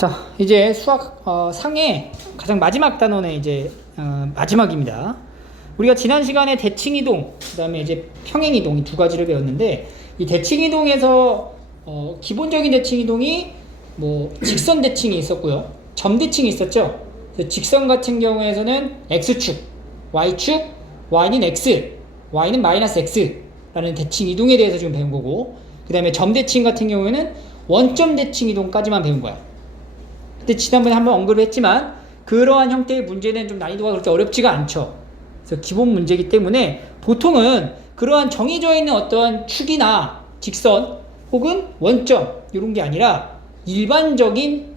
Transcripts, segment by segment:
자, 이제 수학 상의 가장 마지막 단원의 이제 마지막입니다. 우리가 지난 시간에 대칭이동, 그 다음에 이제 평행이동 이 두 가지를 배웠는데, 이 대칭이동에서 기본적인 대칭이동이 뭐 직선 대칭이 있었고요, 점 대칭이 있었죠. 그래서 직선 같은 경우에서는 x축, y축, y는 x, y는 마이너스 x라는 대칭이동에 대해서 지금 배운 거고, 그 다음에 점 대칭 같은 경우에는 원점 대칭이동까지만 배운 거야. 근데 지난번에 한번 언급을 했지만 그러한 형태의 문제는 좀 난이도가 그렇게 어렵지가 않죠. 그래서 기본 문제이기 때문에 보통은 그러한 정해져 있는 어떠한 축이나 직선 혹은 원점 이런 게 아니라 일반적인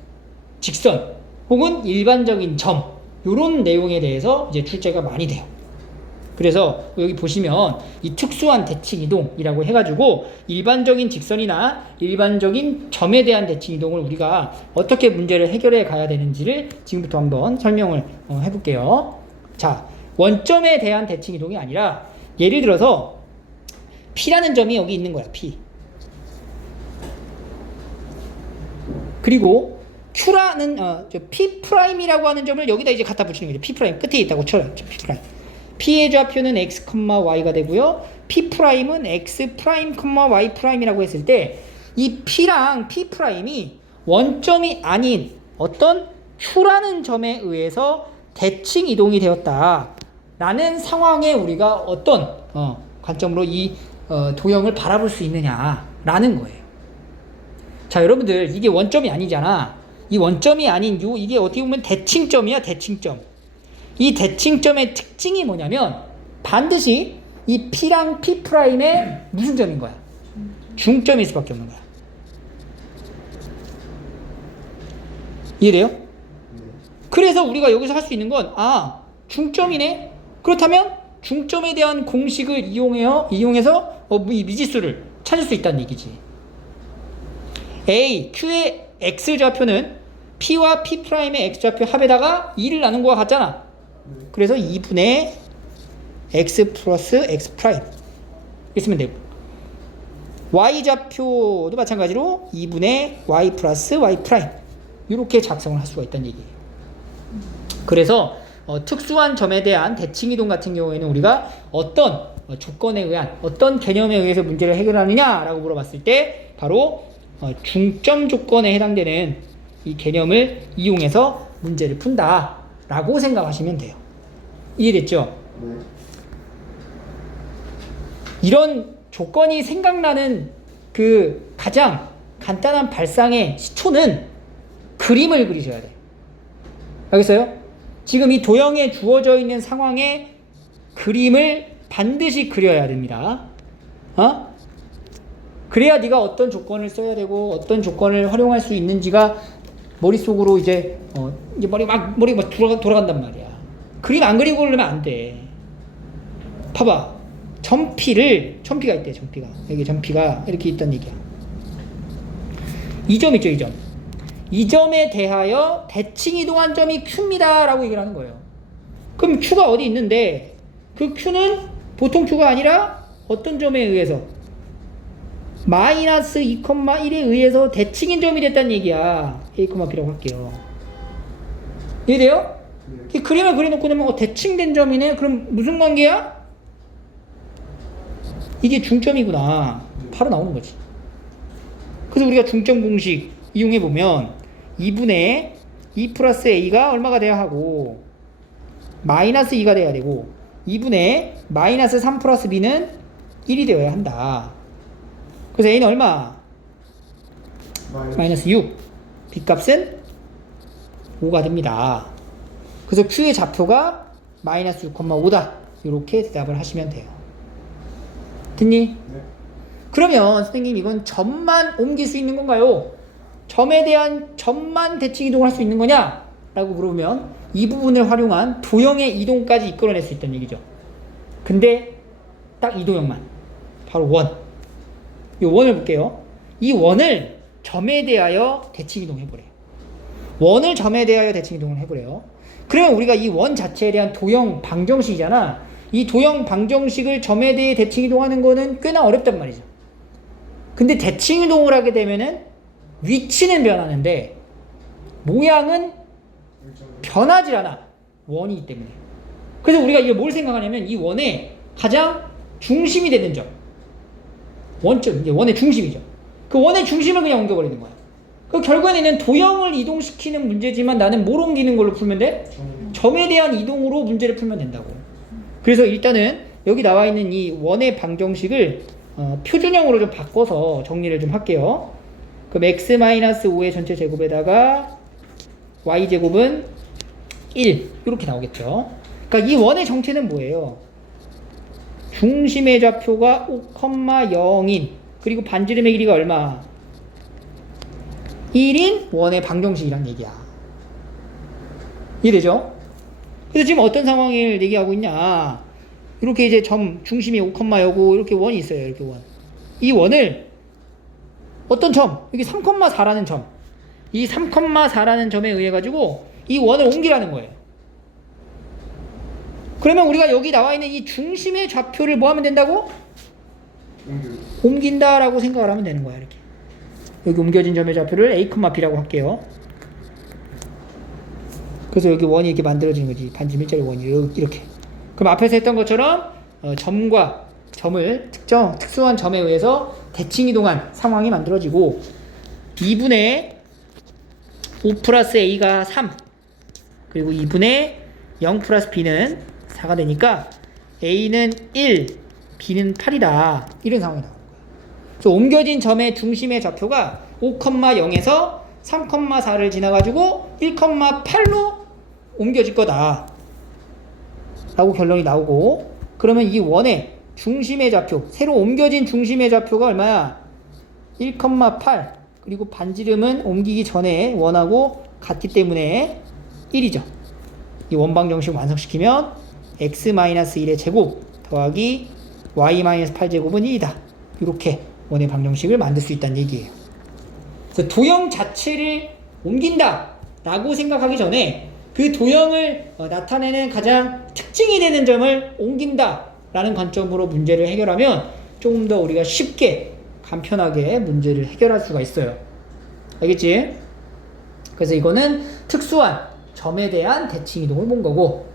직선 혹은 일반적인 점 이런 내용에 대해서 이제 출제가 많이 돼요. 그래서 여기 보시면 이 특수한 대칭이동이라고 해가지고 일반적인 직선이나 일반적인 점에 대한 대칭이동을 우리가 어떻게 문제를 해결해 가야 되는지를 지금부터 한번 설명을 해볼게요. 자, 원점에 대한 대칭이동이 아니라 예를 들어서 P라는 점이 여기 있는 거야. P. 그리고 Q라는 P'이라고 하는 점을 여기다 이제 갖다 붙이는 거죠. P' 끝에 있다고 쳐요. P'. P의 좌표는 x, y가 되고요. P'은 x', y'이라고 했을 때 이 P랑 P'이 원점이 아닌 어떤 Q라는 점에 의해서 대칭 이동이 되었다 라는 상황에 우리가 어떤 관점으로 이 도형을 바라볼 수 있느냐라는 거예요. 자, 여러분들 이게 원점이 아니잖아. 이 원점이 아닌 이게 어떻게 보면 대칭점이야. 대칭점. 이 대칭점의 특징이 뭐냐면 반드시 이 P랑 P'의 무슨 점인 거야? 중점일 수밖에 없는 거야. 이해돼요? 그래서 우리가 여기서 할 수 있는 건 중점이네? 그렇다면 중점에 대한 공식을 이용해서 이 미지수를 찾을 수 있다는 얘기지. A, Q의 X좌표는 P와 P'의 X좌표 합에다가 2를 나눈 거와 같잖아. 그래서 2분의 x 플러스 x 프라임 이렇게 쓰면 되고, y좌표도 마찬가지로 2분의 y 플러스 y 프라임 이렇게 작성을 할 수가 있다는 얘기예요. 그래서 특수한 점에 대한 대칭이동 같은 경우에는 우리가 어떤 조건에 의한 어떤 개념에 의해서 문제를 해결하느냐라고 물어봤을 때 바로 중점 조건에 해당되는 이 개념을 이용해서 문제를 푼다 라고 생각하시면 돼요. 이해됐죠? 네. 이런 조건이 생각나는 그 가장 간단한 발상의 시초는 그림을 그리셔야 돼요. 알겠어요? 지금 이 도형에 주어져 있는 상황에 그림을 반드시 그려야 됩니다. 그래야 네가 어떤 조건을 써야 되고 어떤 조건을 활용할 수 있는지가 머릿속으로 이제 머리가 막 돌아간단 말이야. 그림 안 그리고 그러면 안 돼. 봐봐. 점피가 있대. 점피가 여기 점피가 이렇게 있다는 얘기야. 이 점 있죠. 이 점에 대하여 대칭 이동한 점이 Q입니다 라고 얘기를 하는 거예요. 그럼 Q가 어디 있는데 그 Q는 보통 Q가 아니라 어떤 점에 의해서 마이너스 2,1에 의해서 대칭인 점이 됐다는 얘기야. A, B라고 할게요. 이해돼요? 이 그림을 그려놓고 나면 대칭된 점이네? 그럼 무슨 관계야? 이게 중점이구나. 바로 나오는 거지. 그래서 우리가 중점 공식 이용해보면 2분의 2 플러스 A가 얼마가 돼야 하고 마이너스 2가 돼야 되고 2분의 마이너스 3 플러스 B는 1이 되어야 한다. 그래서 A는 얼마? 마이너스 6. B값은 5가 됩니다. 그래서 Q의 좌표가 마이너스 6,5다. 이렇게 대답을 하시면 돼요. 됐니? 네. 그러면 선생님 이건 점만 옮길 수 있는 건가요? 점에 대한 점만 대칭 이동을 할 수 있는 거냐? 라고 물어보면 이 부분을 활용한 도형의 이동까지 이끌어낼 수 있다는 얘기죠. 근데 딱 이 도형만. 바로 원. 이 원을 볼게요. 이 원을 점에 대하여 대칭 이동해보래요. 원을 점에 대하여 대칭 이동을 해보래요. 그러면 우리가 이 원 자체에 대한 도형 방정식이잖아. 이 도형 방정식을 점에 대해 대칭 이동하는 거는 꽤나 어렵단 말이죠. 근데 대칭 이동을 하게 되면은 위치는 변하는데 모양은 변하지 않아. 원이기 때문에. 그래서 우리가 이게 뭘 생각하냐면 이 원의 가장 중심이 되는 점. 원점, 이제 원의 중심이죠. 그 원의 중심을 그냥 옮겨버리는 거야. 그 결국에는 도형을 이동시키는 문제지만 나는 뭘 옮기는 걸로 풀면 돼? 점에 대한 이동으로 문제를 풀면 된다고. 그래서 일단은 여기 나와 있는 이 원의 방정식을 표준형으로 좀 바꿔서 정리를 좀 할게요. 그럼 x-5의 전체 제곱에다가 y제곱은 1 이렇게 나오겠죠. 그러니까 이 원의 정체는 뭐예요? 중심의 좌표가 5,0인 그리고 반지름의 길이가 얼마? 1인 원의 방정식이란 얘기야. 이해되죠? 그래서 지금 어떤 상황을 얘기하고 있냐? 이렇게 이제 점 중심이 5,0고 이렇게 원이 있어요. 이렇게 원. 이 원을 어떤 점? 여기 3,4라는 점. 이 3,4라는 점에 의해 가지고 이 원을 옮기라는 거예요. 그러면 우리가 여기 나와 있는 이 중심의 좌표를 뭐 하면 된다고? 옮긴다라고 생각을 하면 되는 거야. 이렇게. 여기 옮겨진 점의 좌표를 A, B라고 할게요. 그래서 여기 원이 이렇게 만들어지는 거지. 반지름 일자리 원이 이렇게. 그럼 앞에서 했던 것처럼 점과 점을 특수한 점에 의해서 대칭 이동한 상황이 만들어지고 2분의 5 플러스 A가 3 그리고 2분의 0 플러스 B는 4가 되니까 A는 1, B는 8이다. 이런 상황이 나오는 거예요. 그래서 옮겨진 점의 중심의 좌표가 5,0에서 3,4를 지나가지고 1,8로 옮겨질 거다. 라고 결론이 나오고 그러면 이 원의 중심의 좌표 새로 옮겨진 중심의 좌표가 얼마야? 1,8 그리고 반지름은 옮기기 전에 원하고 같기 때문에 1이죠. 이 원방정식 완성시키면 x-1의 제곱 더하기 y-8제곱은 1이다. 이렇게 원의 방정식을 만들 수 있다는 얘기예요. 그래서 도형 자체를 옮긴다 라고 생각하기 전에 그 도형을 나타내는 가장 특징이 되는 점을 옮긴다 라는 관점으로 문제를 해결하면 조금 더 우리가 쉽게 간편하게 문제를 해결할 수가 있어요. 알겠지? 그래서 이거는 특수한 점에 대한 대칭 이동을 본 거고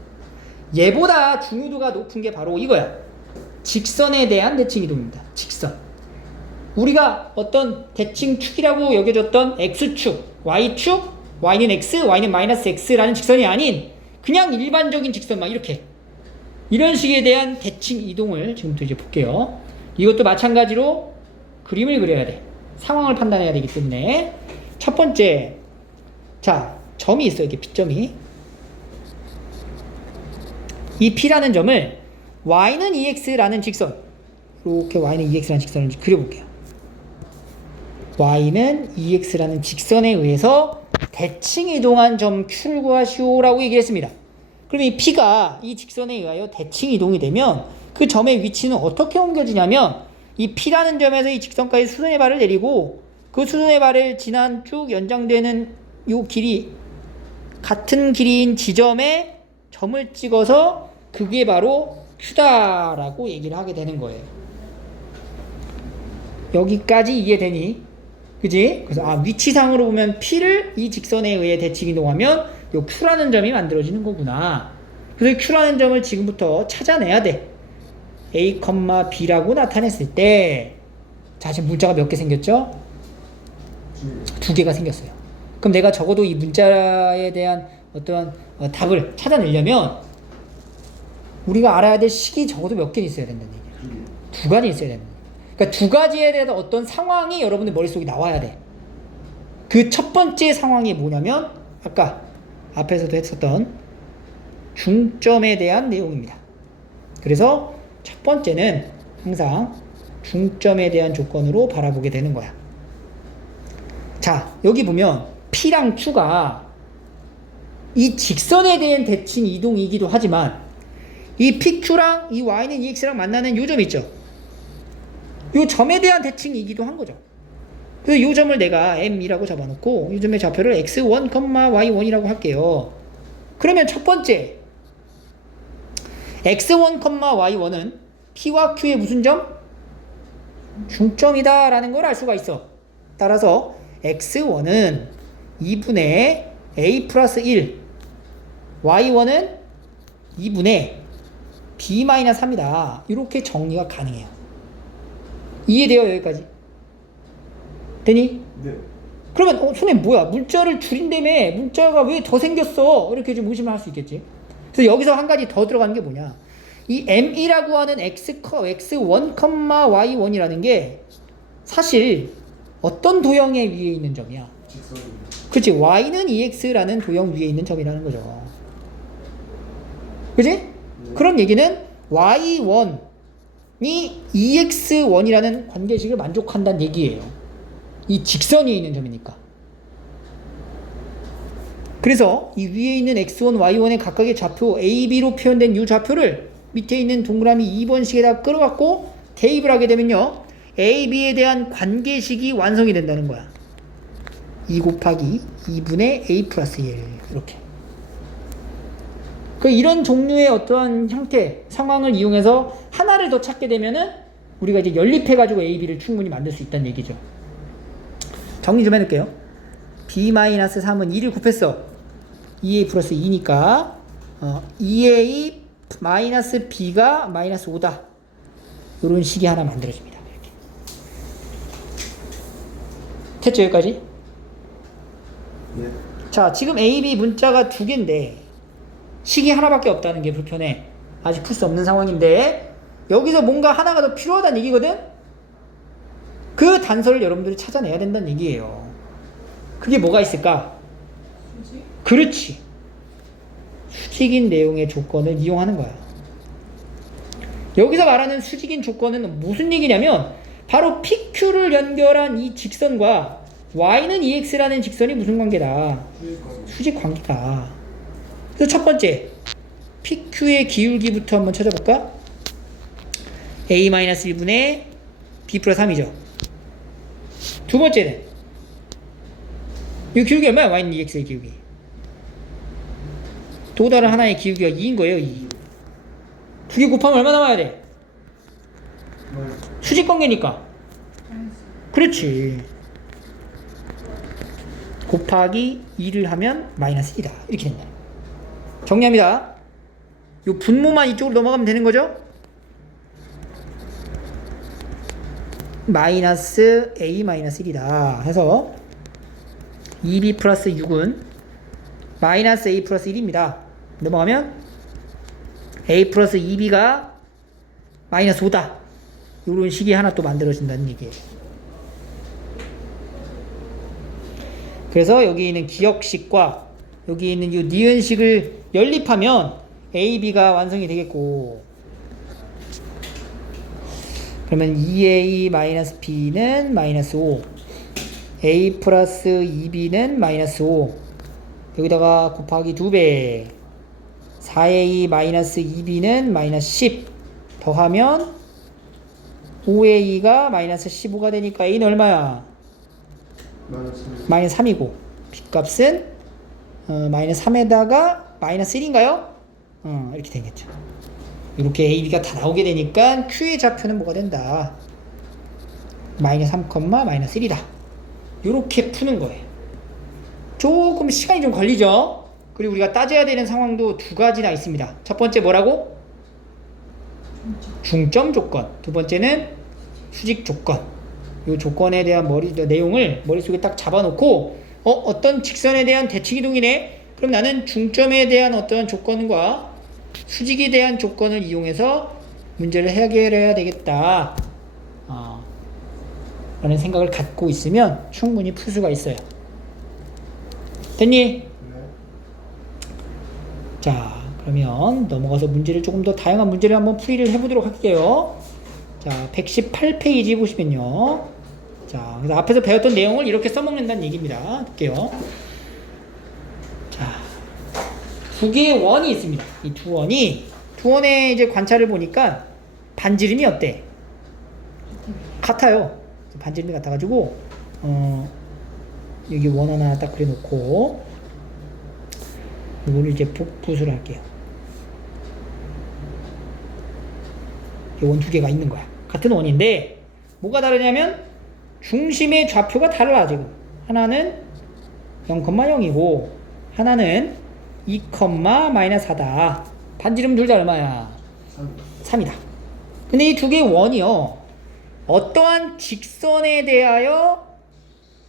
얘보다 중요도가 높은 게 바로 이거야. 직선에 대한 대칭 이동입니다. 직선. 우리가 어떤 대칭축이라고 여겨졌던 x축, y축, y는 x, y는 마이너스 x라는 직선이 아닌 그냥 일반적인 직선 막 이렇게 이런 식에 대한 대칭 이동을 지금부터 이제 볼게요. 이것도 마찬가지로 그림을 그려야 돼. 상황을 판단해야 되기 때문에 첫 번째 자 점이 있어요. 이게 P점이 이 P라는 점을 y는 2x라는 직선 이렇게 y는 2x라는 직선을 그려볼게요. y는 2x라는 직선에 의해서 대칭 이동한 점 Q를 구하시오라고 얘기했습니다. 그럼 이 P가 이 직선에 의하여 대칭 이동이 되면 그 점의 위치는 어떻게 옮겨지냐면 이 P라는 점에서 이 직선까지 수선의 발을 내리고 그 수선의 발을 지난 쭉 연장되는 요 길이 같은 길이인 지점에 점을 찍어서 그게 바로 Q다라고 얘기를 하게 되는 거예요. 여기까지 이해되니? 그지? 그래서 위치상으로 보면 P를 이 직선에 의해 대칭 이동하면 요 Q라는 점이 만들어지는 거구나. 그래서 Q라는 점을 지금부터 찾아내야 돼. A, B라고 나타냈을 때 자 지금 문자가 몇 개 생겼죠? 2개가 생겼어요. 그럼 내가 적어도 이 문자에 대한 어떠한 답을 찾아내려면 우리가 알아야 될 식이 적어도 몇 개 있어야 된다는 얘기야. 2가지 있어야 된다. 그러니까 2가지에 대한 어떤 상황이 여러분들 머릿속에 나와야 돼. 그 첫 번째 상황이 뭐냐면 아까 앞에서도 했었던 중점에 대한 내용입니다. 그래서 첫 번째는 항상 중점에 대한 조건으로 바라보게 되는 거야. 자, 여기 보면 P랑 Q가 이 직선에 대한 대칭 이동이기도 하지만 이 PQ랑 이 Y는 EX랑 만나는 요 점 있죠? 요 점에 대한 대칭이기도 한 거죠. 그래서 요 점을 내가 M이라고 잡아놓고 이 점의 좌표를 X1, Y1이라고 할게요. 그러면 첫 번째 X1, Y1은 P와 Q의 무슨 점? 중점이다 라는 걸 알 수가 있어. 따라서 X1은 2분의 a 플러스 1 y1은 2분의 b 마이너스 3이다. 이렇게 정리가 가능해요. 이해돼요? 여기까지? 되니? 네. 그러면 선생님 뭐야? 문자를 줄인다며 문자가 왜 더 생겼어? 이렇게 좀 의심을 할 수 있겠지. 그래서 여기서 한 가지 더 들어가는 게 뭐냐? 이 m2라고 하는 x1, y1이라는 게 사실 어떤 도형의 위에 있는 점이야? 직선입니다. 그치? y는 ex라는 도형 위에 있는 점이라는 거죠. 그치? 그런 얘기는 y1이 ex1이라는 관계식을 만족한다는 얘기예요. 이 직선이 있는 점이니까. 그래서 이 위에 있는 x1, y1의 각각의 좌표 a, b로 표현된 이 좌표를 밑에 있는 동그라미 2번식에다 끌어갖고 대입을 하게 되면요, a, b에 대한 관계식이 완성이 된다는 거야. 2 곱하기 2분의 a 플러스 1 이렇게. 그 이런 종류의 어떠한 형태, 상황을 이용해서 하나를 더 찾게 되면은 우리가 이제 연립해가지고 a, b를 충분히 만들 수 있다는 얘기죠. 정리 좀 해놓을게요. b-3은 2를 곱했어. 2a 플러스 2니까 2a 마이너스 b가 마이너스 5다. 이런 식이 하나 만들어집니다. 이렇게. 됐죠? 여기까지? 네. 자, 지금 a, b 문자가 두 개인데 식이 하나밖에 없다는 게 불편해. 아직 풀 수 없는 상황인데 여기서 뭔가 하나가 더 필요하다는 얘기거든? 그 단서를 여러분들이 찾아내야 된다는 얘기예요. 그게 뭐가 있을까? 수직? 그렇지. 수직인 내용의 조건을 이용하는 거야. 여기서 말하는 수직인 조건은 무슨 얘기냐면 바로 PQ를 연결한 이 직선과 Y는 EX라는 직선이 무슨 관계다? 수직 관계다. 그래서 첫 번째 PQ의 기울기부터 한번 찾아볼까? A-1분의 B 플러스 3이죠. 두 번째는 이 기울기 얼마야? Y는 EX의 기울기. 또 다른 하나의 기울기가 2인 거예요. 2. 두 개 곱하면 얼마 나와야 돼? 수직 관계니까. 그렇지. 곱하기 2를 하면 마이너스 1이다. 이렇게 된다. 정리합니다. 이 분모만 이쪽으로 넘어가면 되는 거죠? 마이너스 a 마이너스 1이다 해서 2b 플러스 6은 마이너스 a 플러스 1입니다. 넘어가면 a 플러스 2b가 마이너스 5다. 이런 식이 하나 또 만들어진다는 얘기예요. 그래서 여기 있는 기역식과 여기 있는 이 니은식을 연립하면 a, b가 완성이 되겠고, 그러면 2a-b는 마이너스 5, a 플러스 2b는 마이너스 5, 여기다가 곱하기 2배, 4a-2b는 마이너스 10, 더하면 5a가 마이너스 15가 되니까 a는 얼마야? 마이너스 3이고 b값은 마이너스 3에다가 마이너스 1인가요? 이렇게 되겠죠. 이렇게 a, b가 다 나오게 되니까 q의 좌표는 뭐가 된다? 마이너스 3, 마이너스 1이다. 이렇게 푸는 거예요. 조금 시간이 좀 걸리죠? 그리고 우리가 따져야 되는 상황도 두 가지나 있습니다. 첫 번째 뭐라고? 중점 조건. 두 번째는 수직 조건. 이 조건에 대한 내용을 머릿속에 딱 잡아놓고 어떤 직선에 대한 대칭이동이네? 그럼 나는 중점에 대한 어떤 조건과 수직에 대한 조건을 이용해서 문제를 해결해야 되겠다 라는 생각을 갖고 있으면 충분히 풀 수가 있어요. 됐니? 네. 자, 그러면 넘어가서 문제를 조금 더 다양한 문제를 한번 풀이를 해보도록 할게요. 자, 118페이지 보시면요. 자, 그래서 앞에서 배웠던 내용을 이렇게 써먹는다는 얘기입니다. 볼게요. 자, 두 개의 원이 있습니다. 이 두 원의 이제 관찰을 보니까 반지름이 어때? 같아요. 반지름이 같아가지고, 여기 원 하나 딱 그려놓고, 이거를 이제 복붙을 할게요. 이 원 두 개가 있는 거야. 같은 원인데, 뭐가 다르냐면, 중심의 좌표가 달라, 지금. 하나는 0,0이고, 하나는 2, 마이너스 4다. 반지름 둘 다 얼마야? 3이다. 근데 이 두 개의 원이요, 어떠한 직선에 대하여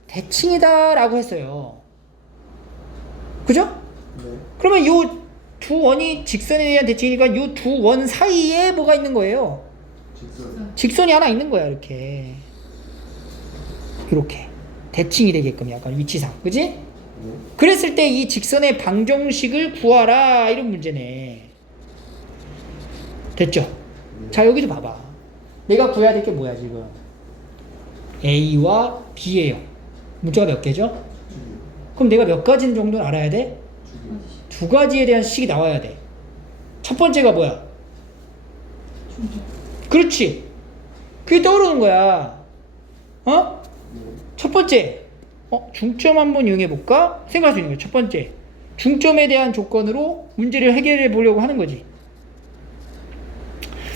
대칭이다 라고 했어요. 그죠? 네. 그러면 요 두 원이 직선에 대한 대칭이니까 요 두 원 사이에 뭐가 있는 거예요? 직선. 직선이 하나 있는 거야. 이렇게 대칭이 되게끔 약간 위치상, 그지? 네. 그랬을 때 이 직선의 방정식을 구하라, 이런 문제네. 됐죠? 자, 여기도 봐봐. 내가 구해야 될 게 뭐야 지금? A와 B예요. 문자가 몇 개죠? 그럼 내가 몇 가지 정도는 알아야 돼? 두 가지에 대한 식이 나와야 돼. 첫 번째가 뭐야? 그렇지. 그게 떠오르는 거야. 어? 첫 번째, 중점 한번 이용해 볼까? 생각할 수 있는 거야. 첫 번째, 중점에 대한 조건으로 문제를 해결해 보려고 하는 거지.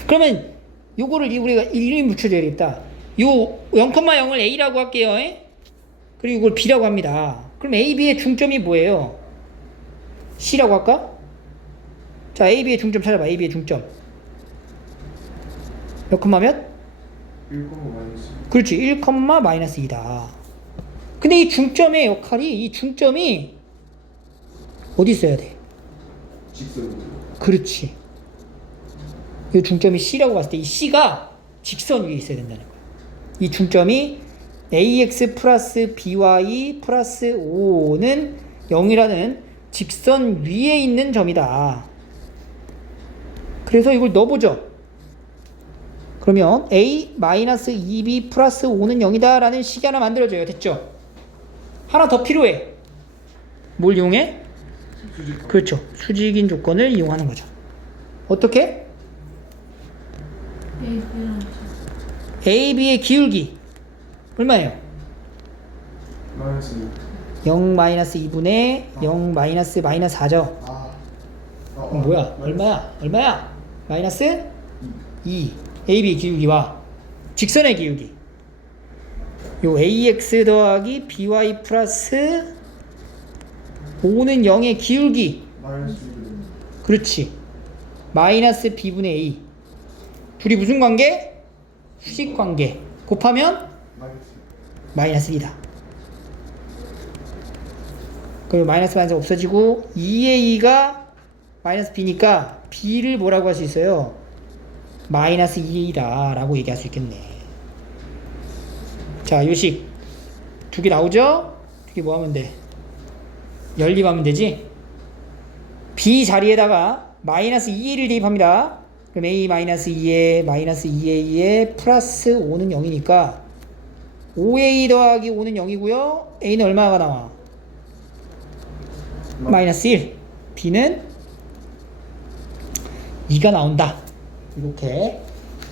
그러면 요거를 우리가 이름이 붙여줘야겠다. 요 0,0을 A라고 할게요. 그리고 이걸 B라고 합니다. 그럼 A, B의 중점이 뭐예요? C라고 할까? 자, A, B의 중점 찾아봐. A, B의 중점 몇 콤마 몇? 1, 마이너스. 그렇지, 1, 마이너스 2다. 근데 이 중점의 역할이, 이 중점이 어디 있어야 돼? 직선. 그렇지. 이 중점이 C라고 봤을 때 이 C가 직선 위에 있어야 된다는 거야. 이 중점이 AX 플러스 BY 플러스 5는 0이라는 직선 위에 있는 점이다. 그래서 이걸 넣어보죠. 그러면 A 마이너스 2B 플러스 5는 0이다 라는 식이 하나 만들어져요. 됐죠? 하나 더 필요해. 뭘 이용해? 수직. 그렇죠. 수직인 조건을 이용하는 거죠. 어떻게? A, B의 기울기 얼마예요? 마이너스 0 마이너스 2분의 0 마이너스 4죠. 뭐야? 얼마야? 마이너스 2. AB 기울기와 직선의 기울기. 요 AX 더하기 BY 플러스 5는 0의 기울기. 마이너스 그렇지. 마이너스 B분의 A. 둘이 무슨 관계? 수직 관계. 곱하면 마이너스 2다. 그리고 마이너스 없어지고 2의 2가 마이너스 B니까 B를 뭐라고 할 수 있어요? 마이너스 2다 라고 얘기할 수 있겠네. 자, 요식 두 개 나오죠? 두 개 뭐 하면 돼? 연립하면 되지? B 자리에다가 마이너스 2를 대입합니다. 그럼 A 마이너스 2에 마이너스 2A에 플러스 5는 0이니까 5A 더하기 5는 0이고요. A는 얼마가 나와? 마이너스 1. B는 2가 나온다. 이렇게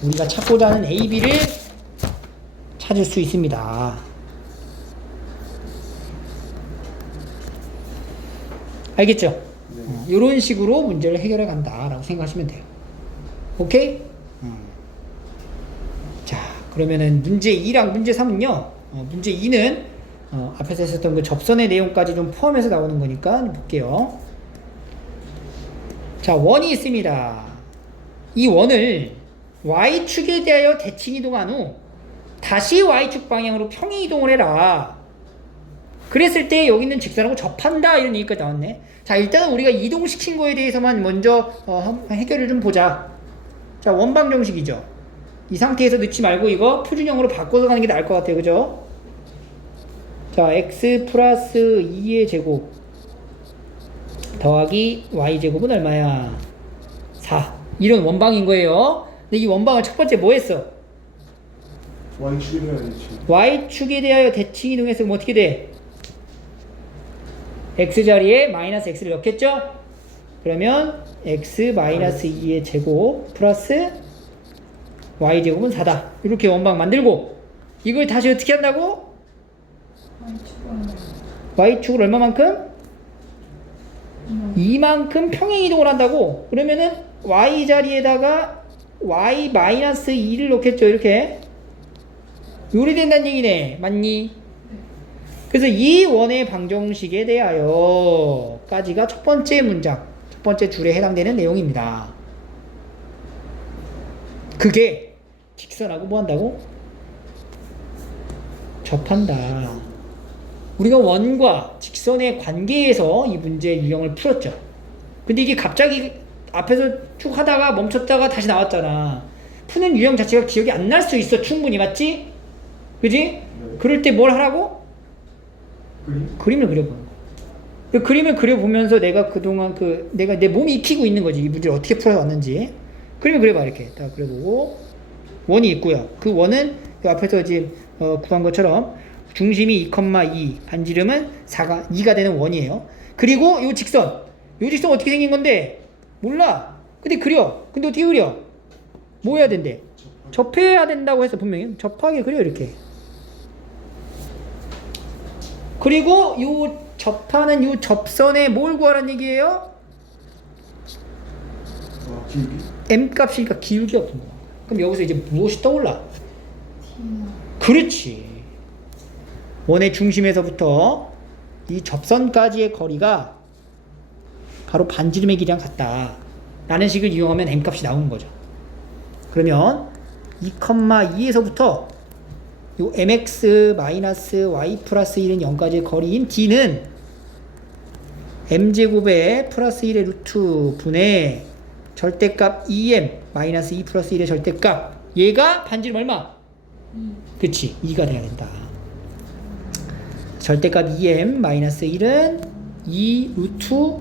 우리가 찾고자 하는 A, B를 찾을 수 있습니다. 알겠죠? 이런 식으로 문제를 해결해 간다라고 생각하시면 돼요. 오케이? 자, 그러면은 문제 2랑 문제 3은요. 문제 2는 앞에서 했었던 그 접선의 내용까지 좀 포함해서 나오는 거니까 볼게요. 자, 원이 있습니다. 이 원을 Y축에 대하여 대칭 이동한 후 다시 Y축 방향으로 평행 이동을 해라. 그랬을 때 여기 있는 직선하고 접한다, 이런 얘기가 나왔네. 자, 일단은 우리가 이동시킨 거에 대해서만 먼저 해결을 좀 보자. 자, 원방정식이죠. 이 상태에서 넣지 말고 이거 표준형으로 바꿔서 가는 게 나을 것 같아요. 그죠? 자, x 플러스 2의 제곱 더하기 y제곱은 얼마야? 4. 이런 원방인 거예요. 근데 이 원방을 첫 번째 뭐 했어? y축에 대하여 대칭 이동해서 그럼 어떻게 돼? x 자리에 마이너스 x를 넣겠죠? 그러면 x 마이너스 2의 제곱 플러스 y제곱은 4다. 이렇게 원방 만들고 이걸 다시 어떻게 한다고? y축을 얼마만큼? 이만큼 평행 이동을 한다고. 그러면은 y 자리에다가 y 마이너스 2를 넣겠죠. 이렇게 요리 된다는 얘기네. 맞니? 그래서 이 원의 방정식에 대하여 까지가 첫 번째 문장, 첫 번째 줄에 해당되는 내용입니다. 그게 직선하고 뭐 한다고? 접한다. 우리가 원과 직선의 관계에서 이 문제의 유형을 풀었죠. 근데 이게 갑자기 앞에서 쭉 하다가 멈췄다가 다시 나왔잖아. 푸는 유형 자체가 기억이 안 날 수 있어. 충분히. 맞지? 그지? 네. 그럴 때 뭘 하라고? 그림을 그려보는 거. 그 그림을 그려보면서 내가 그동안 내가 내 몸이 익히고 있는 거지. 이 문제를 어떻게 풀어왔는지. 그림을 그려봐. 이렇게 딱 그려보고 원이 있고요. 그 원은 그 앞에서 지금 구한 것처럼 중심이 2,2, 반지름은 2가 되는 원이에요. 그리고 이 직선 어떻게 생긴 건데? 몰라. 근데 그려. 근데 어떻게 그려? 뭐 해야 된대? 접해야 된다고 해서 분명히 접하게 그려. 이렇게. 그리고 요 접하는 요 접선에 뭘 구하라는 얘기예요? 기울기? M 값이니까 기울기 없는 거야. 그럼 여기서 이제 무엇이 떠올라? 그렇지. 원의 중심에서부터 이 접선까지의 거리가 바로 반지름의 길이랑 같다 라는 식을 이용하면 M 값이 나오는 거죠. 그러면 2,2에서부터 요 mx-y 플러스 1은 0까지의 거리인 d는 m제곱에 플러스 1의 루트 분의 절대값 2m 마이너스 2 플러스 1의 절대값, 얘가 반지름 얼마? 그치, 2가 돼야 된다. 절대값 2m 마이너스 1은 2 루트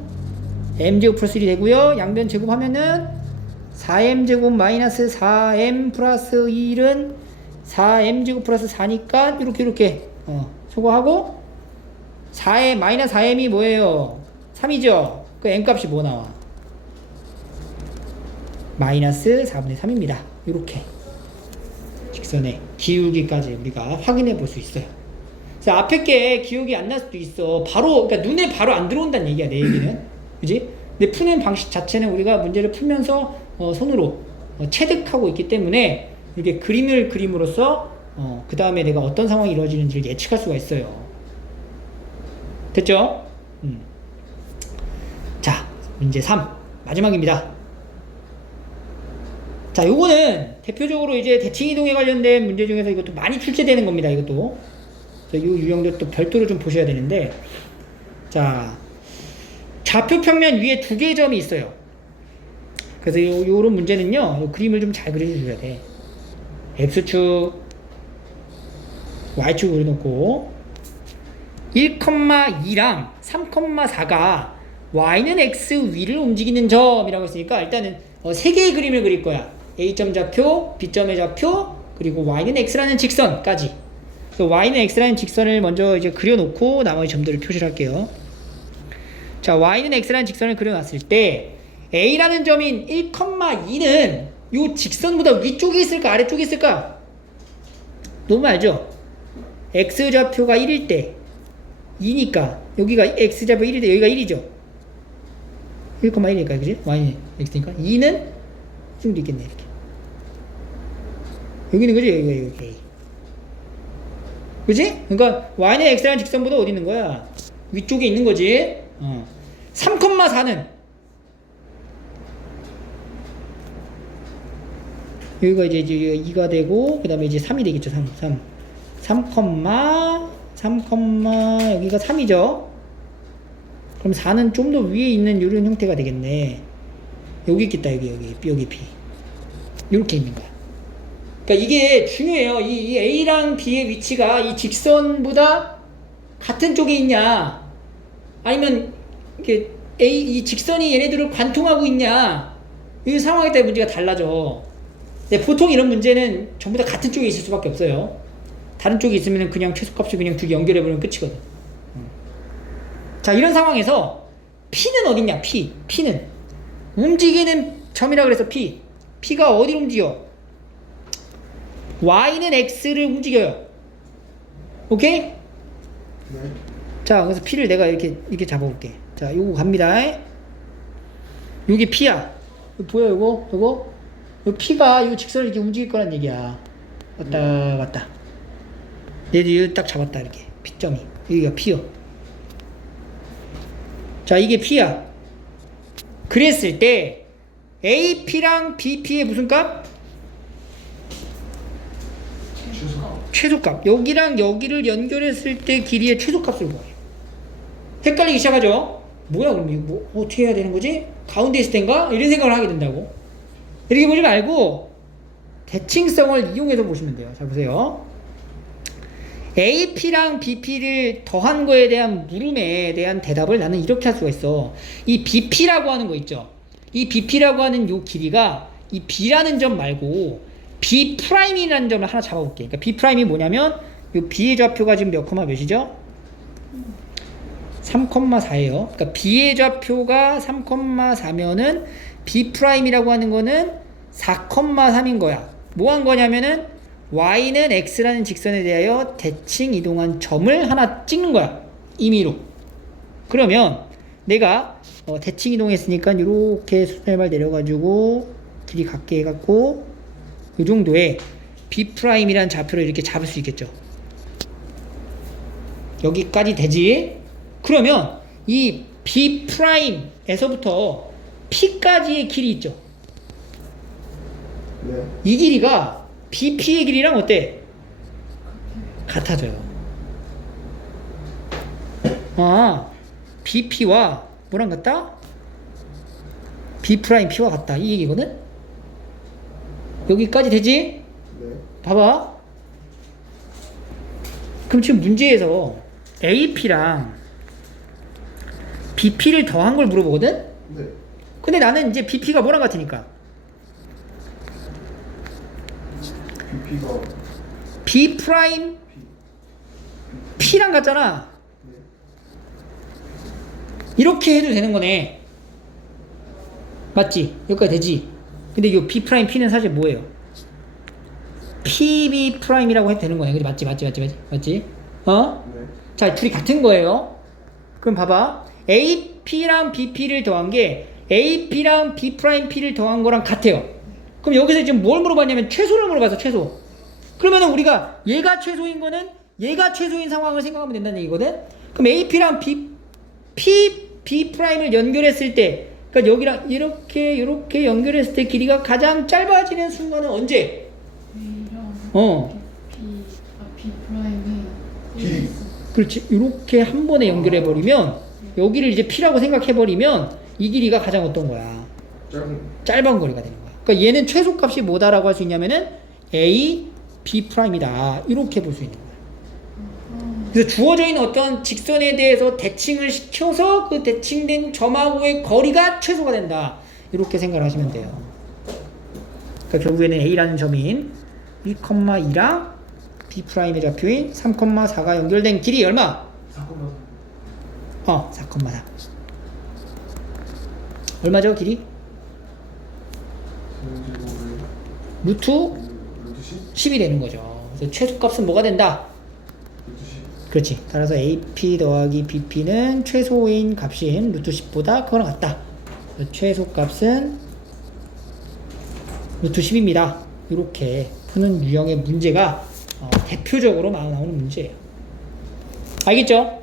m제곱 플러스 1이 되고요. 양변 제곱하면은 4m제곱 마이너스 4m 플러스 1은 4m제곱 플러스 4니까 이렇게 소거하고 4m 마이너스 4m이 뭐예요? 3이죠? 그 m값이 뭐 나와? 마이너스 4분의 3입니다. 이렇게 직선의 기울기까지 우리가 확인해 볼 수 있어요. 그래서 앞에 게 기억이 안 날 수도 있어. 바로, 그러니까 눈에 바로 안 들어온다는 얘기야, 내 얘기는. 그지? 근데 푸는 방식 자체는 우리가 문제를 풀면서 손으로 체득하고 있기 때문에 이렇게 그림을 그림으로써 그 다음에 내가 어떤 상황이 이루어지는지를 예측할 수가 있어요. 됐죠? 자, 문제 3 마지막입니다. 자, 요거는 대표적으로 이제 대칭이동에 관련된 문제 중에서 이것도 많이 출제되는 겁니다. 이것도. 그래서 요 유형도 또 별도로 좀 보셔야 되는데, 자, 좌표 평면 위에 두 개의 점이 있어요. 그래서 요런 문제는요, 요 그림을 좀 잘 그려주셔야 돼. X축, Y축 그려놓고 1,2랑 3,4가 Y는 X 위를 움직이는 점이라고 했으니까 일단은 세 개의 그림을 그릴 거야. A점 좌표, B점의 좌표, 그리고 Y는 X라는 직선까지. 그래서 Y는 X라는 직선을 먼저 이제 그려놓고 나머지 점들을 표시를 할게요. 자, Y는 X라는 직선을 그려놨을 때 A라는 점인 1,2는 이 직선보다 위쪽에 있을까 아래쪽에 있을까? 너무 알죠? X좌표가 1일 때 2니까 여기가 X좌표 1일 때 여기가 1이죠? 1,1이니까 그지? Y는 X니까 2는 이 정도 있겠네. 이렇게 여기는 그지? 여기가 A 그지? 그러니까 Y는 X라는 직선보다 어디 있는 거야? 위쪽에 있는 거지. 3,4는 여기가 이제 2가 되고 그 다음에 이제 3이 되겠죠. 3, 여기가 3이죠. 그럼 4는 좀 더 위에 있는 이런 형태가 되겠네. 여기 있겠다. 여기 P 이렇게 있는 거야. 그러니까 이게 중요해요. 이 A랑 B의 위치가 이 직선보다 같은 쪽에 있냐, 아니면 이렇게 이 직선이 얘네들을 관통하고 있냐, 이 상황에 따라 문제가 달라져. 근데 보통 이런 문제는 전부 다 같은 쪽에 있을 수밖에 없어요. 다른 쪽에 있으면 그냥 최소값을 그냥 두 개 연결해버리면 끝이거든. 자, 이런 상황에서 P는 어딨냐? P는 움직이는 점이라 그래서 P가 어디로 움직여? Y는 X를 움직여요. 오케이? 네. 자, 그래서 P를 내가 이렇게 잡아볼게. 자, 요거 갑니다. 요게 P야. 보여, 요거? 요 P가 요 직선을 이렇게 움직일 거란 얘기야. 왔다 갔다. 얘도 딱 잡았다, 이렇게. P점이. 여기가 P요. 자, 이게 P야. 그랬을 때 AP랑 BP의 무슨 값? 최소값. 여기랑 여기를 연결했을 때 길이의 최소값을 구해요. 헷갈리기 시작하죠? 뭐야, 그럼 이거 뭐 어떻게 해야 되는 거지? 가운데 있을 땐가? 이런 생각을 하게 된다고. 이렇게 보지 말고 대칭성을 이용해서 보시면 돼요. 자, 보세요. AP랑 BP를 더한 거에 대한 물음에 대한 대답을 나는 이렇게 할 수가 있어. 이 BP라고 하는 거 있죠? 이 BP라고 하는 요 길이가 이 B라는 점 말고 B'이라는 점을 하나 잡아볼게. 그러니까 B'이 뭐냐면 요 B의 좌표가 지금 몇 콤마 몇이죠? 3,4예요. 그러니까 B의 좌표가 3,4면은 B'이라고 하는 거는 4,3인 거야. 뭐 한 거냐면은 y는 x라는 직선에 대하여 대칭 이동한 점을 하나 찍는 거야. 임의로. 그러면 내가 대칭 이동했으니까 이렇게 수선발 내려가지고 길이 같게 해갖고 이 정도의 B'이라는 좌표를 이렇게 잡을 수 있겠죠. 여기까지 되지? 그러면 이 B'에서부터 P까지의 길이 있죠. 네. 이 길이가 BP의 길이랑 어때? 같아져요. 아, BP와 뭐랑 같다? B'P와 같다. 이 얘기거든? 여기까지 되지? 네. 봐봐. 그럼 지금 문제에서 AP랑 BP를 더한 걸 물어보거든? 네. 근데 나는 이제 BP가 뭐랑 같으니까 BP가 B' P랑 같잖아. 네. 이렇게 이렇게 해도 되는 거네. 맞지? 여기까지 되지? 근데 이 B'P는 사실 뭐예요? PB'이라고 해도 되는 거네. 그지? 맞지? 어? 네. 자, 둘이 같은 거예요. 그럼 봐봐. AP랑 BP를 더한 게 AP랑 B'P를 더한 거랑 같아요. 그럼 여기서 지금 뭘 물어봤냐면 최소를 물어봤어. 최소. 그러면은 우리가 얘가 최소인 거는 얘가 최소인 상황을 생각하면 된다는 얘기거든. 그럼 AP랑 B'을 연결했을 때, 그러니까 여기랑 이렇게 연결했을 때 길이가 가장 짧아지는 순간은 언제? 길이. 그렇지. 이렇게 한 번에 연결해 버리면 여기를 이제 P라고 생각해 버리면 이 길이가 가장 어떤 거야? 짧은 거리가 되는 거야. 그러니까 얘는 최소값이 뭐다라고 할 수 있냐면은 A, B'이다. 이렇게 볼 수 있는 거야. 그래서 주어져 있는 어떤 직선에 대해서 대칭을 시켜서 그 대칭된 점하고의 거리가 최소가 된다. 이렇게 생각을 하시면 돼요. 그러니까 결국에는 A라는 점인 1,2랑 B'의 좌표인 3,4가 연결된 길이 얼마? 4,4. 4,4. 얼마죠, 길이? 루트 10이 되는 거죠. 그래서 최소값은 뭐가 된다? 그렇지. 따라서 AP 더하기 BP는 최소인 값인 루트 10보다 그거랑 같다. 최소값은 루트 10입니다. 이렇게 푸는 유형의 문제가 대표적으로 나오는 문제예요. 알겠죠?